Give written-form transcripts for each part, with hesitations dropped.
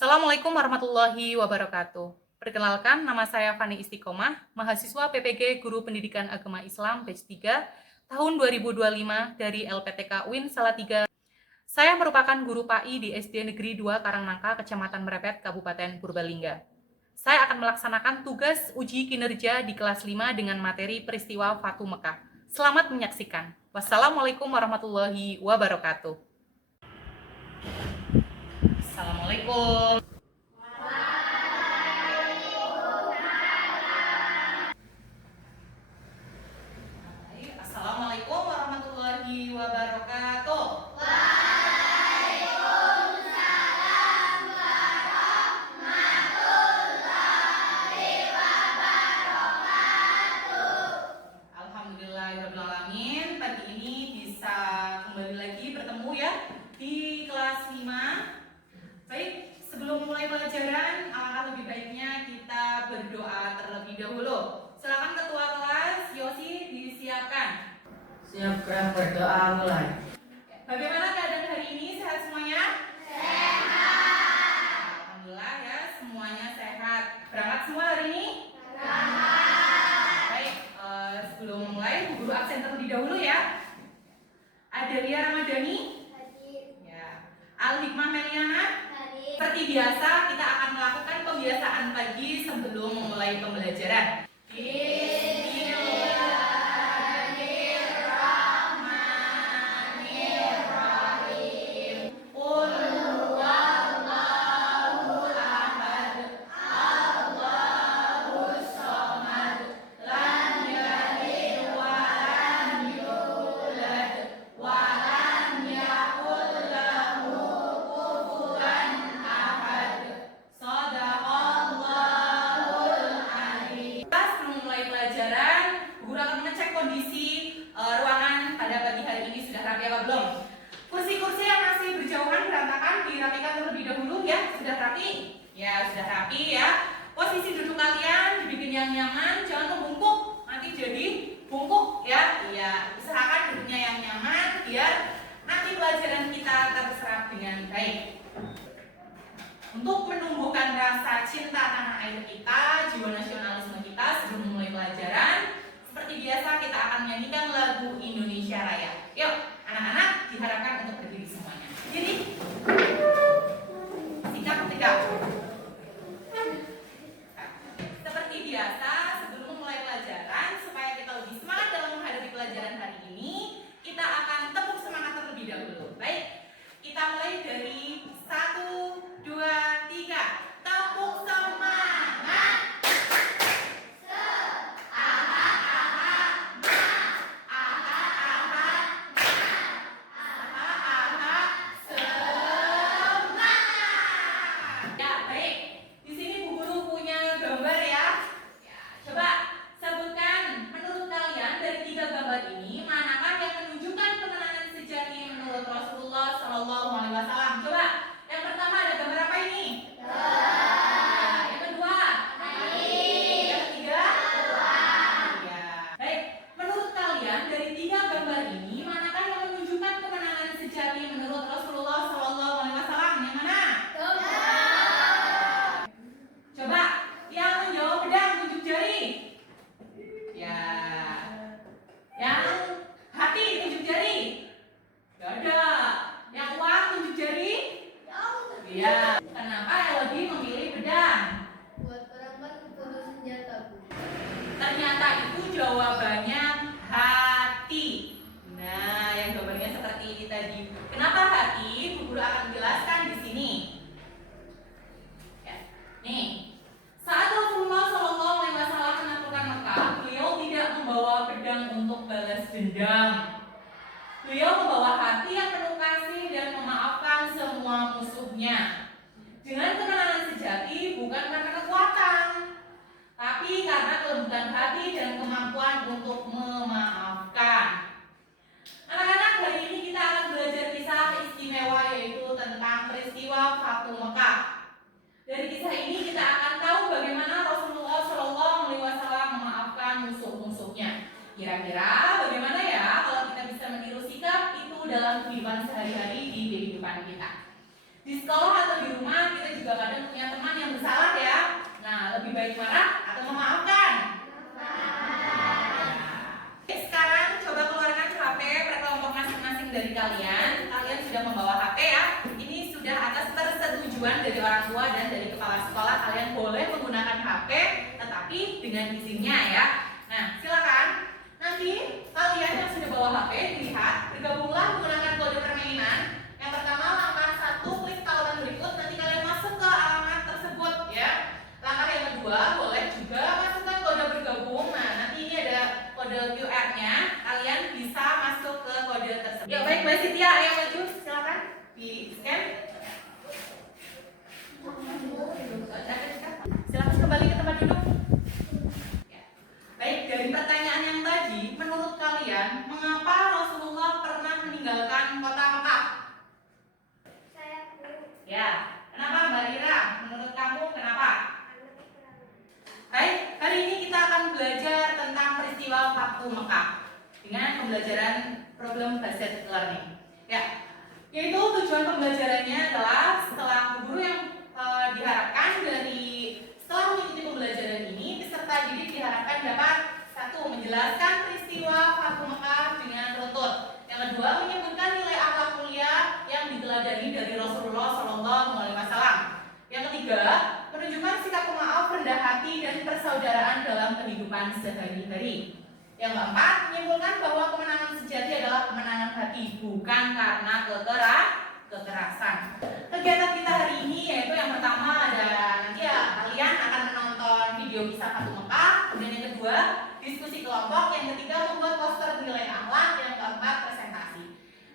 Assalamualaikum warahmatullahi wabarakatuh. Perkenalkan, nama saya Fani Istiqomah, mahasiswa PPG Guru Pendidikan Agama Islam Batch 3 tahun 2025 dari LPTK UIN Salatiga. Saya merupakan guru PAI di SD Negeri 2 Karangnangka, Kecamatan Merepet, Kabupaten Purbalingga. Saya akan melaksanakan tugas uji kinerja di kelas 5 dengan materi peristiwa Fatu Mekah. Selamat menyaksikan. Wassalamualaikum warahmatullahi wabarakatuh. Assalamualaikum. Assalamualaikum warahmatullahi wabarakatuh. Alhamdulillahirrahmanirrahim. Pagi ini bisa kembali lagi bertemu ya di kelas 5. Baik, sebelum mulai pelajaran, alangkah lebih baiknya kita berdoa terlebih dahulu. Silakan ketua kelas Yosi disiapkan. Siapkan berdoa mulai. Bagaimana keadaan hari ini? Sehat semuanya? Alhamdulillah ya, semuanya sehat. Berangkat semua hari ini? Baik, sebelum mulai, Bu Guru absen terlebih dahulu ya. Adelia Ramadhani? Ya. Al-Hikmah Meliana? Seperti biasa, kita akan melakukan pembiasaan pagi sebelum memulai pembelajaran. Kursi-kursi yang masih berjauhan berantakan dirapikan terlebih dahulu ya. Sudah rapi? Ya, sudah rapi ya. Posisi duduk kalian dibikin yang nyaman, jangan membungkuk. Nanti jadi bungkuk ya. Iya, usahakan duduknya yang nyaman biar nanti pelajaran kita terserap dengan baik. Untuk menumbuhkan rasa cinta tanah air kita, jiwa nasionalisme kita sebelum memulai pelajaran, seperti biasa kita akan menyanyikan lagu Indonesia Raya. Yuk, anak-anak diharapkan untuk berdiri semuanya. Jadi, sikap-sikap. Seperti biasa, sebelum memulai pelajaran, supaya kita lebih semangat dalam menghadapi pelajaran hari ini, kita akan tepuk semangat terlebih dahulu. Baik, kita mulai dari 1, 2, 3. Tepuk semangat. Ternyata itu jawabannya hati. Nah, yang jawabannya seperti ini tadi. Kenapa hati? Bu Guru akan jelaskan di sini. Ya. Nih, saat Rasulullah SAW menaklukkan Mekah, beliau tidak membawa pedang untuk balas dendam. Beliau membawa hati yang penuh kasih dan memaafkan semua musuhnya. Dengan kemenangan sejati bukan karena kekuatan, tapi karena kelembutan hati dan kemampuan untuk memaafkan. Anak-anak, hari ini kita akan belajar kisah istimewa, yaitu tentang peristiwa Fatu Mekah. Dari kisah ini kita akan tahu bagaimana Rasulullah SAW memaafkan musuh-musuhnya. Kira-kira bagaimana ya kalau kita bisa meniru sikap itu dalam kehidupan sehari-hari di kehidupan kita. Di Di sekolah atau di rumah kita juga kadang punya teman yang bersalah ya. Nah, lebih baik marah atau memaafkan? Sekarang coba keluarkan HP per kelompok masing-masing dari kalian. Kalian sudah membawa HP ya. Ini sudah atas persetujuan dari orang tua dan dari kepala sekolah. Kalian boleh menggunakan HP, tetapi dengan izinnya ya. Nah, silakan. Nanti kalian yang sudah bawa HP dilihat, bergabunglah menggunakan kode permainan. Yang pertama langkah 1, klik tautan berikut. Nanti kalian masuk ke alamat tersebut ya. Langkah yang kedua boleh juga masukkan kode bergabung. Nah, nanti ini ada kode QR-nya. Kalian bisa masuk ke kode tersebut. Ya baik, Mbak Siti, ayo maju, silakan di scan. Silakan kembali ke tempat duduk. Ya. Baik, dari pertanyaan yang tadi, menurut kalian mengapa Rasulullah pernah meninggalkan kota Mekah? Ya, kenapa Mbak Ira? Menurut kamu kenapa? Baik, hari ini kita akan belajar tentang peristiwa Fathu Mekah dengan pembelajaran problem based learning. Ya, yaitu tujuan pembelajarannya adalah setelah guru yang diharapkan dari setelah mengikuti pembelajaran ini, peserta didik diharapkan dapat 1. Menjelaskan peristiwa Fathu Mekah dengan runtut. Yang kedua, menyebutkan nilai akhlak mulia yang diteladani dari Rasulullah SAW. Yang ketiga, menunjukkan sikap pemaaf, rendah hati, dan persaudaraan dalam kehidupan sehari-hari. Yang keempat, menyimpulkan bahwa kemenangan sejati adalah kemenangan hati, bukan karena kekerasan. Kegiatan kita hari ini yaitu yang pertama ada nanti ya kalian akan menonton video kisah Fathu Mekah. Kemudian yang kedua, diskusi kelompok. Yang ketiga, membuat poster nilai akhlak. Yang keempat, presentasi.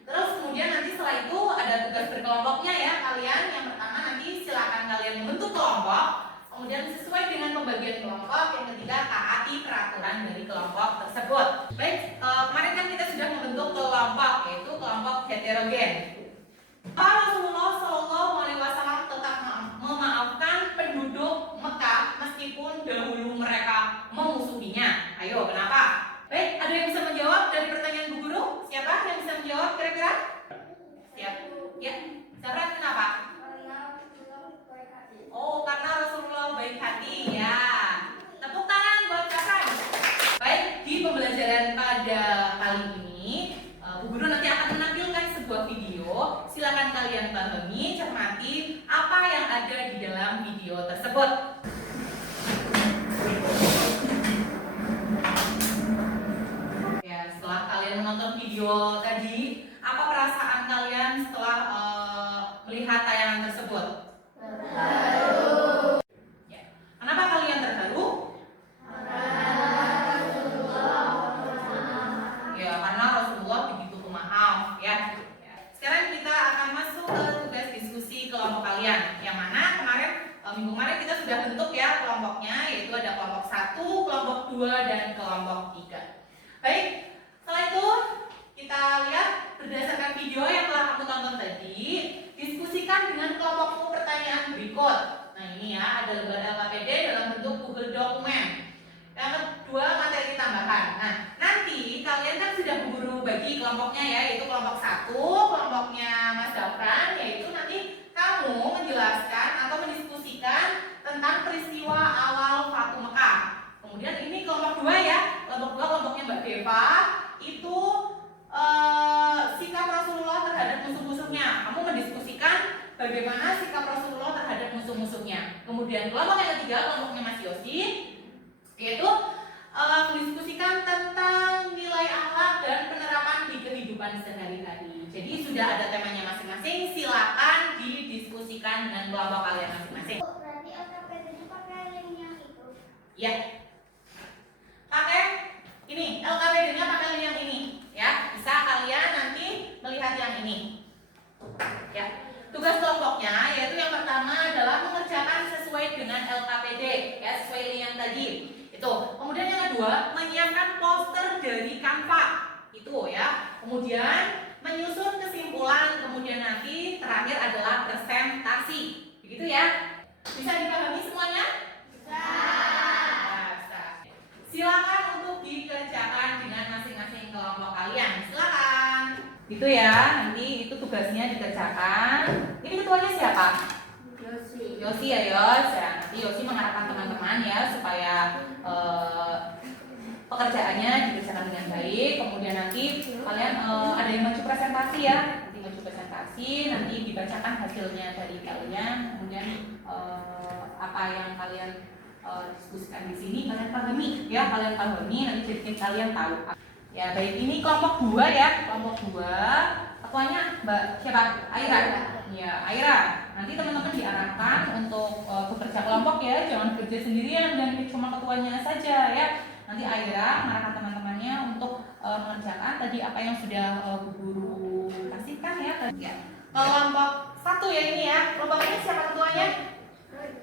Terus kemudian nanti setelah itu ada tugas berkelompoknya ya kalian. Yang pertama nanti silakan kalian membentuk kelompok. Kemudian sesuai dengan pembagian kelompok. Yang ketiga, taati peraturan dari kelompok tersebut. Baik, kemarin kan kita sudah membentuk kelompok yaitu kelompok heterogen. Rasulullah SAW tetap memaafkan penduduk Mekah meskipun dahulu mereka memusuhinya. Ayo, kenapa? Baik, ada yang bisa menjawab dari pertanyaan Bu Guru? Siapa yang bisa menjawab kira-kira? Siap? Ya, siapa? Kenapa? Oh, karena Rasulullah baik hati ya. Tepuk tangan buat Kak. Baik, di pembelajaran pada kali ini Bu Guru nanti akan menampilkan sebuah video. Silakan kalian pahami, cermati apa yang ada di dalam video tersebut. Ya, setelah kalian menonton video tadi, apa perasaan kalian setelah melihat tayangan tersebut? Terharu. Ya. Kenapa kalian terharu? Ya, karena Rasulullah begitu pemaaf ya. Sekarang kita akan masuk ke tugas diskusi kelompok kalian. Yang mana kemarin minggu kemarin kita sudah bentuk ya kelompoknya, yaitu ada kelompok 1, kelompok 2, dan kelompok 3. Baik, setelah itu kita lihat berdasarkan video yang telah kamu tonton tadi, diskusikan dengan kelompokmu pertanyaan berikut. Nah ini ya, ada lembar LKPD dalam bentuk Google Dokumen. Yang kedua, materi tambahan. Nah, nanti kalian kan sudah guru bagi kelompoknya ya, yaitu kelompok 1, kelompoknya Mas Dafran, yaitu nanti kamu menjelaskan atau mendiskusikan tentang peristiwa awal Fathu Mekah. Kemudian ini kelompok 2 ya, kelompok 2 kelompoknya Mbak Deva, itu sikap Rasulullah terhadap musuh-musuhnya. Kamu mendiskusikan bagaimana sikap Rasulullah terhadap musuh-musuhnya. Kemudian kelompok yang ketiga, kelompoknya Mas Yosi, yaitu mendiskusikan tentang nilai akhlak dan penerapan di kehidupan sehari-hari. Jadi sudah ada temanya masing-masing, silakan didiskusikan dengan kelompok kalian masing-masing. Berarti LKPD-nya pakai link yang itu? Ya, pakai ini, LKPD-nya pakai link yang ini ya, bisa kalian nanti melihat yang ini ya. Tugas kelompoknya yaitu yang pertama adalah mengerjakan sesuai dengan LKPD ya, sesuai link yang tadi itu. Kemudian yang kedua, menyiapkan poster dari Canva itu ya. Kemudian menyusun kesimpulan, kemudian nanti terakhir adalah presentasi. Begitu ya. Bisa dipahami semuanya? Bisa. Silakan untuk dikerjakan dengan masing-masing kelompok kalian. Silakan. Gitu ya. Nanti itu tugas tugasnya dikerjakan. Ini ketuanya siapa? Yosi ya Yos. Ya, nanti Yosi mengarahkan teman-teman ya supaya pekerjaannya dikerjakan dengan baik. Kemudian nanti kalian ada yang maju presentasi ya. Nanti maju presentasi, nanti dibacakan hasilnya dari kalian. Kemudian apa yang kalian diskusikan di sini kalian pahami ya, kalian pahami nanti jadi kalian tahu. Ya baik, ini kelompok 2 ya, kelompok 2. Ketuanya Mbak siapa? Aira. Ya, Aira. Nanti teman-teman diarahkan untuk bekerja kelompok ya, jangan bekerja sendirian dan cuma ketuanya saja ya. Nanti Aira mengarahkan teman-temannya untuk mengerjakan tadi apa yang sudah guru kasihkan ya. Ya. Kelompok 1 ya ini ya. Kelompok ini siapa ketuanya?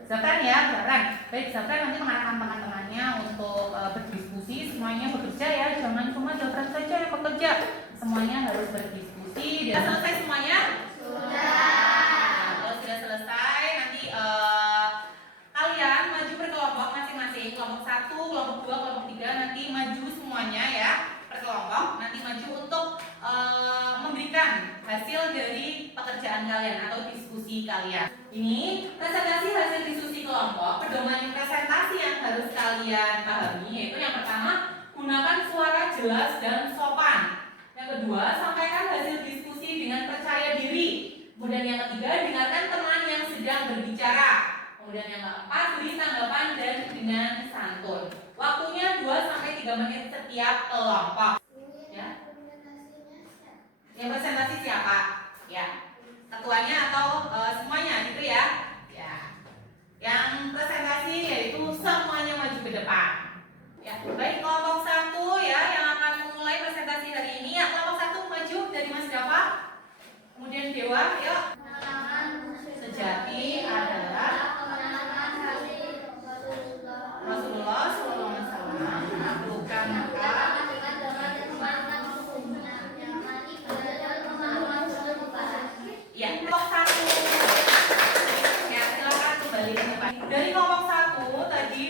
Zafran ya, Zafran. Baik, Zafran nanti mengarahkan teman-temannya untuk berdiskusi, semuanya bekerja ya, jangan cuma Zafran saja yang bekerja, semuanya harus berdiskusi. Sudah selesai semuanya? Sudah. Kalau sudah selesai, nanti kalian maju berkelompok masing-masing, kelompok 1, kelompok 2, kelompok 3, nanti maju semuanya ya, berkelompok, nanti maju untuk memberikan hasil dari pekerjaan kalian atau diskusi kalian. Ini presentasi hasil diskusi kelompok, pedoman presentasi yang harus kalian pahami yaitu yang pertama, gunakan suara jelas dan sopan. Yang kedua, sampaikan hasil diskusi dengan percaya diri. Kemudian yang ketiga, dengarkan teman yang sedang berbicara. Kemudian yang keempat, beri tanggapan dan dengan santun. Waktunya 2-3 menit setiap kelompok. Ya. Yang presentasi siapa? Ya. Ketuanya atau semuanya gitu ya? Ya. Yang presentasi yaitu semuanya maju ke depan. Ya. Baik, kelompok 1 ya yang akan memulai presentasi hari ini. Ya, kelompok 1 maju dari Mas Dava. Kemudian Dewa, yuk. Sejati adalah Rasulullah SAW bukan maka ya, kelompok 1 ya, silakan kembali ke depan. Dari kelompok 1 tadi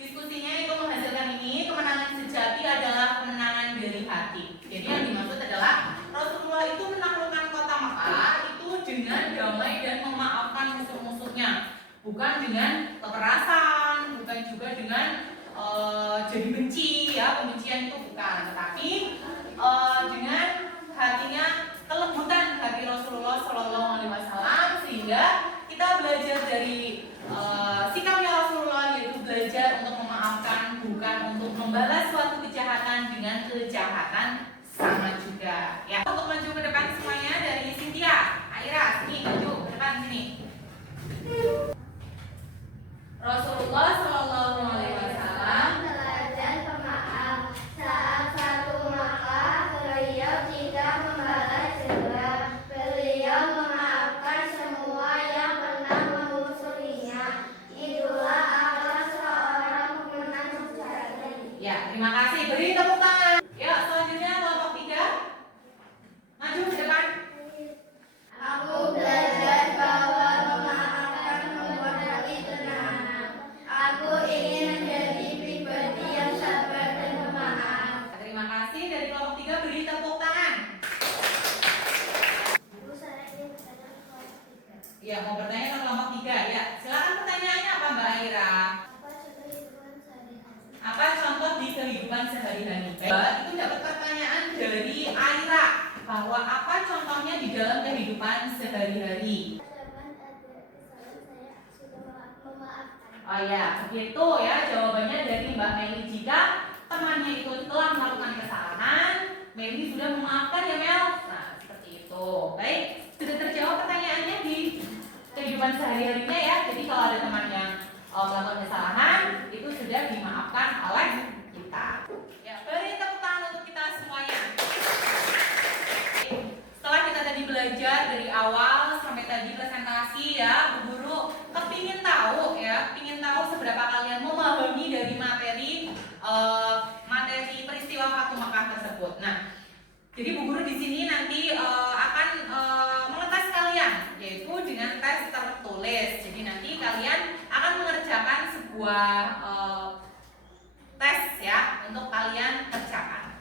diskusinya itu menghasilkan ini, kemenangan sejati adalah kemenangan dari hati. Jadi yang dimaksud adalah Rasulullah itu menaklukkan kota Mekah itu dengan damai dan memaafkan musuh-musuhnya, bukan dengan kekerasan, bukan juga dengan jadi benci ya, pembencian itu bukan, tetapi dengan hatinya, kelembutan hati Rasulullah SAW, sehingga kita belajar dari sikapnya Rasulullah, yaitu belajar untuk memaafkan, bukan untuk membalas suatu kejahatan dengan kejahatan sama juga ya. Untuk maju ke depan semuanya dari Cynthia, Aira, sini maju ke depan sini. Rasulullah SAW teladan pemaaf. Saat satu maka beliau tidak membalas dendam. Beliau memaafkan semua yang pernah memusuhinya. Itulah akhlak seorang pemenang sejati. ya, terima kasih. Beri tepuk tangan. Ya, selanjutnya kelompok 3 maju ke depan. Aku belajar bahwa memaafkan membuat hati tenang. Aku ingin menjadi pribadi yang sabar dan pemaaf. Terima kasih. Dari kelompok 3 beri tepuk tangan. Ya, mau bertanya ke kelompok 3 ya. Silakan pertanyaannya apa Mbak Aira? Apa contoh di kehidupan sehari-hari? Itu dapat pertanyaan dari Aira bahwa apa contohnya di dalam kehidupan sehari-hari? Oh ya, begitu ya jawabannya dari Mbak Meli. Jika temannya itu telah melakukan kesalahan, Meli sudah memaafkan ya Mel? Nah, seperti itu. Baik, sudah terjawab pertanyaannya di kehidupan sehari-harinya ya. Jadi kalau ada teman yang melakukan kesalahan, itu sudah dimaafkan oleh kita. Ya, beri tepuk tangan untuk kita semuanya. Setelah kita tadi belajar dari awal sampai tadi presentasi ya, Bu Guru kepingin tahu ya, pingin tahu seberapa kalian memahami dari materi peristiwa Fatu Mekah tersebut. Nah, jadi Bu Guru di sini nanti akan mengetes kalian, yaitu dengan tes tertulis. Jadi nanti kalian akan mengerjakan sebuah tes ya untuk kalian kerjakan.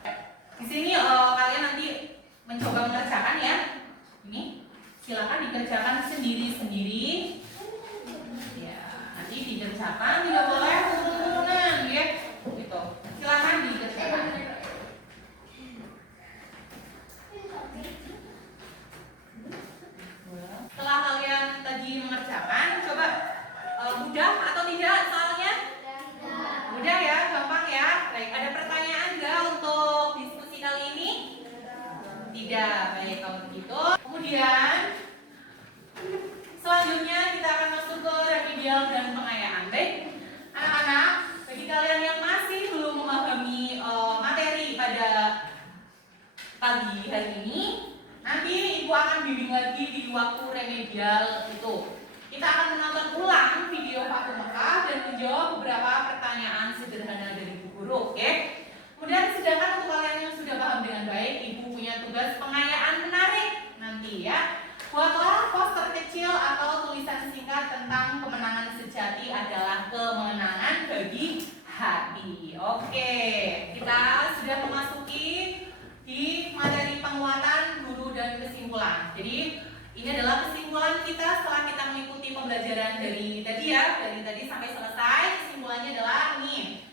Di sini kalian nanti mencoba mengerjakan ya. Ini silakan dikerjakan sendiri-sendiri. Ya, nanti dikerjakan, tidak boleh turun-turunan ya. Gitu. Silakan dikerjakan. Setelah kalian tadi mengerjakan, coba mudah atau tidak soalnya? Mudah ya, gampang ya. Baik, ada pertanyaan nggak untuk diskusi kali ini? Tidak. Baik, kalau begitu. Kemudian selanjutnya kita akan masuk ke remedial dan pengayaan. Baik, anak-anak, bagi kalian yang masih belum memahami materi pada pagi hari ini, nanti Ibu akan bimbing lagi di waktu remedial itu. Kita akan menonton ulang video Fatum Mekah dan menjawab beberapa pertanyaan sederhana dari Bu Guru, oke? Kemudian sedangkan untuk kalian yang sudah paham dengan baik, Ibu punya tugas pengayaan menarik nanti ya. Buatlah poster kecil atau tulisan singkat tentang kemenangan sejati adalah kemenangan bagi hati. Oke, kita sudah memasuki di materi penguatan guru dan kesimpulan. Jadi ini adalah kesimpulan kita setelah kita mengikuti pembelajaran dari tadi ya, dari tadi sampai selesai. Kesimpulannya adalah ini.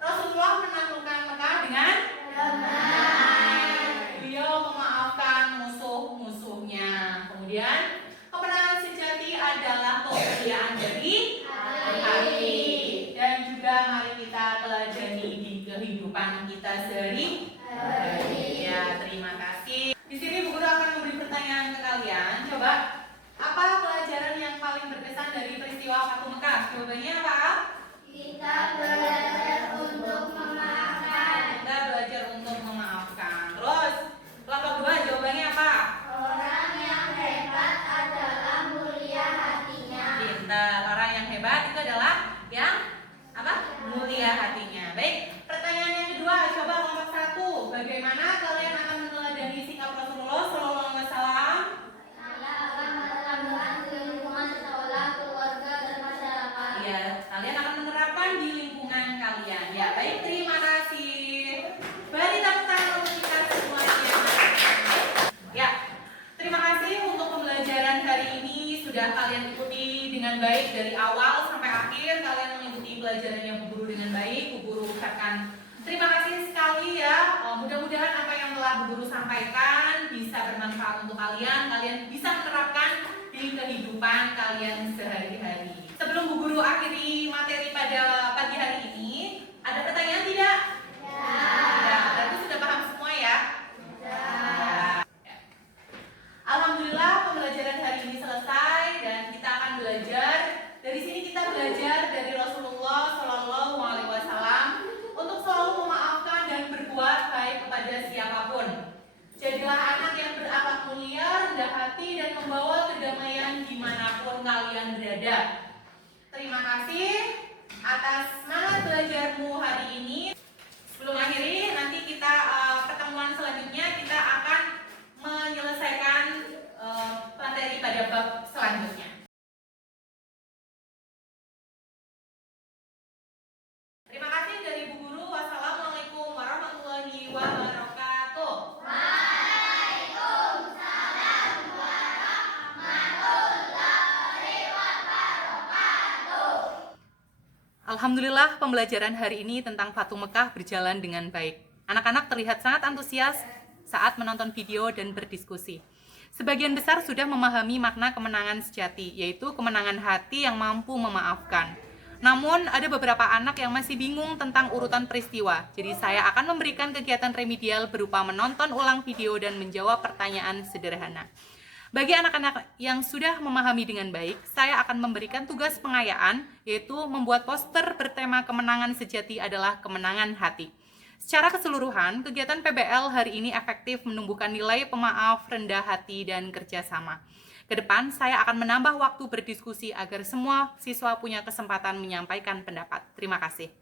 Rasulullah menaklukkan Mekah dengan damai. Beliau memaafkan musuh-musuhnya. Kemudian kemenangan sejati adalah kemuliaan dari hati. Dan juga mari kita pelajari di kehidupan kita sehari-hari. Ya, terima kasih. Di sini Bu Guru akan memberi pertanyaan ke kalian. Coba, apa pelajaran yang paling berkesan dari peristiwa Fatum Mekah? Jawabannya apa? Kita belajar untuk memaafkan. Kita belajar untuk memaafkan. Terus, kelompok 2 jawabannya apa? Orang yang hebat adalah mulia hatinya. Pintar. Orang yang hebat itu adalah yang apa? Mulia hatinya. Baik, pertanyaan yang kedua, coba kelompok 1. Bagaimana kalian akan meneladani sikap Rasulullah Shallallahu Alaihi Wasallam? Saya akan menerapkan di lingkungan sekolah, keluarga, dan masyarakat. Ya, kalian akan menerapkan di lingkungan kalian. Ya, baik, terima kasih. Beri tepuk tangan untuk kita semuanya. Ya, terima kasih untuk pembelajaran hari ini sudah kalian ikuti dengan baik dari awal sampai akhir. Kalian mengikuti pelajarannya Bu Guru dengan baik. Bu Guru ucapkan terima kasih sekali ya. Mudah-mudahan apa yang telah Bu Guru sampaikan bisa bermanfaat untuk kalian. Kalian bisa menerapkan di kehidupan kalian sehari-hari. Sebelum Bu Guru akhiri materi pada pagi hari ini, ada pertanyaan tidak? Ya, berarti sudah paham semua ya? Ya. Alhamdulillah pembelajaran hari ini selesai dan kita akan belajar. Dari sini kita belajar dari Rasulullah Shallallahu Alaihi Wasallam untuk selalu memaafkan dan berbuat baik kepada siapapun. Jadilah anak yang berakhlak mulia, rendah hati dan membawa kedamaian dimanapun kalian berada. Terima kasih atas semangat belajarmu hari ini. Sebelum akhiri, nanti kita pertemuan selanjutnya kita akan menyelesaikan materi pada bab selanjutnya. Terima kasih dari Bu Guru. Wassalamualaikum warahmatullahi wabarakatuh. Waalaikumsalam warahmatullahi wabarakatuh. Alhamdulillah pembelajaran hari ini tentang Fatum Mekah berjalan dengan baik. Anak-anak terlihat sangat antusias saat menonton video dan berdiskusi. Sebagian besar sudah memahami makna kemenangan sejati, yaitu kemenangan hati yang mampu memaafkan. Namun, ada beberapa anak yang masih bingung tentang urutan peristiwa. Jadi, saya akan memberikan kegiatan remedial berupa menonton ulang video dan menjawab pertanyaan sederhana. Bagi anak-anak yang sudah memahami dengan baik, saya akan memberikan tugas pengayaan, yaitu membuat poster bertema kemenangan sejati adalah kemenangan hati. Secara keseluruhan, kegiatan PBL hari ini efektif menumbuhkan nilai pemaaf, rendah hati, dan kerjasama. Kedepan, saya akan menambah waktu berdiskusi agar semua siswa punya kesempatan menyampaikan pendapat. Terima kasih.